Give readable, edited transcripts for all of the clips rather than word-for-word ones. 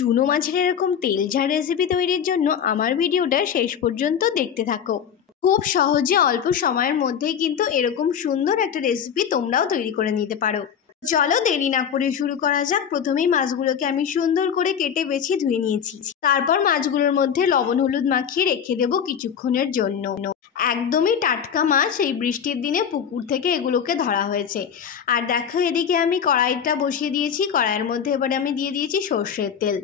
চুনো মাছের এরকম তেল ঝাল রেসিপি তৈরির জন্য আমার ভিডিওটা শেষ পর্যন্ত দেখতে থাকো। খুব সহজে অল্প সময়ের মধ্যেই কিন্তু এরকম সুন্দর একটা রেসিপি তোমরাও তৈরি করে নিতে পারো। চলো দেরি না করে শুরু করা যাক। প্রথমেই মাছগুলোকে আমি সুন্দর করে কেটে বেছে ধুয়ে নিয়েছি। তারপর মাছগুলোর মধ্যে লবণ হলুদ মাখিয়ে রেখে দেবো কিছুক্ষণের জন্য। একদমই টাটকা মাছ, এই বৃষ্টির দিনে পুকুর থেকে এগুলোকে ধরা হয়েছে। আর দেখো এদিকে আমি কড়াইটা বসিয়ে দিয়েছি। কড়াইয়ের মধ্যে এবারে আমি দিয়ে দিয়েছি সর্ষের তেল।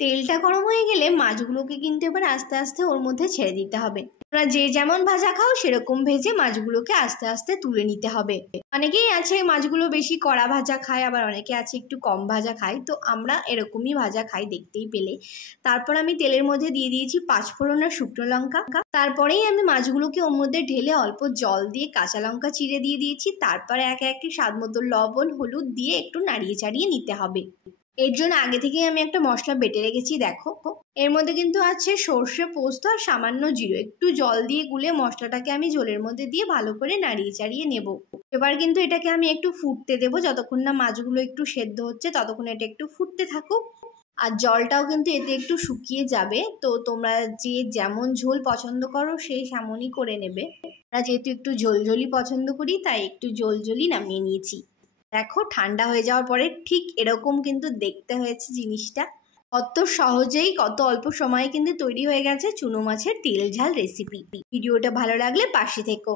তেলটা গরম হয়ে গেলে মাছগুলোকে কিন্তু এবার আস্তে আস্তে ওর মধ্যে ছেড়ে দিতে হবে। তোমরা যে যেমন ভাজা খাও সেরকম ভেজে মাছগুলোকে আস্তে আস্তে তুলে নিতে হবে। অনেকেই আছে মাছগুলো বেশি কড়া ভাজা খায়, আবার অনেকে আছে একটু কম ভাজা খায়, তো আমরা এরকমই ভাজা খাই দেখতেই পেলে। তারপর আমি তেলের মধ্যে দিয়ে দিয়েছি পাঁচফোড়ন আর শুকনো লঙ্কা। তারপরেই আমি মাছগুলোকে ওর মধ্যে ঢেলে অল্প জল দিয়ে কাঁচা লঙ্কা চিড়ে দিয়ে দিয়েছি। তারপরে একে একে স্বাদ মতো লবণ হলুদ দিয়ে একটু নাড়িয়ে চাড়িয়ে নিতে হবে। এর জন্য আগে থেকেই আমি একটা মশলা বেটে রেখেছি। দেখো এর মধ্যে কিন্তু আছে সর্ষে পোস্ত আর সামান্য জিরে। একটু জল দিয়ে গুলে মশলাটাকে আমি ঝোলের মধ্যে দিয়ে ভালো করে নাড়িয়ে চাড়িয়ে নেব। এবার কিন্তু এটাকে আমি একটু ফুটতে দেবো। যতক্ষণ না মাছগুলো একটু সেদ্ধ হচ্ছে ততক্ষণ এটা একটু ফুটতে থাকুক। আর জলটাও কিন্তু এতে একটু শুকিয়ে যাবে। তো তোমরা যে যেমন ঝোল পছন্দ করো সেই তেমনই করে নেবে। আমরা যেহেতু একটু ঝোলঝোলি পছন্দ করি তাই একটু ঝোলঝোলি নামিয়ে নিয়েছি। দেখো ঠান্ডা হয়ে যাওয়ার পরে ঠিক এরকম কিন্তু দেখতে হয়েছে জিনিসটা। কত সহজেই কত অল্প সময়ে কিন্তু তৈরি হয়ে গেছে চুনো মাছের তেল ঝাল রেসিপি। ভিডিওটা ভালো লাগলে পাশে থেকো।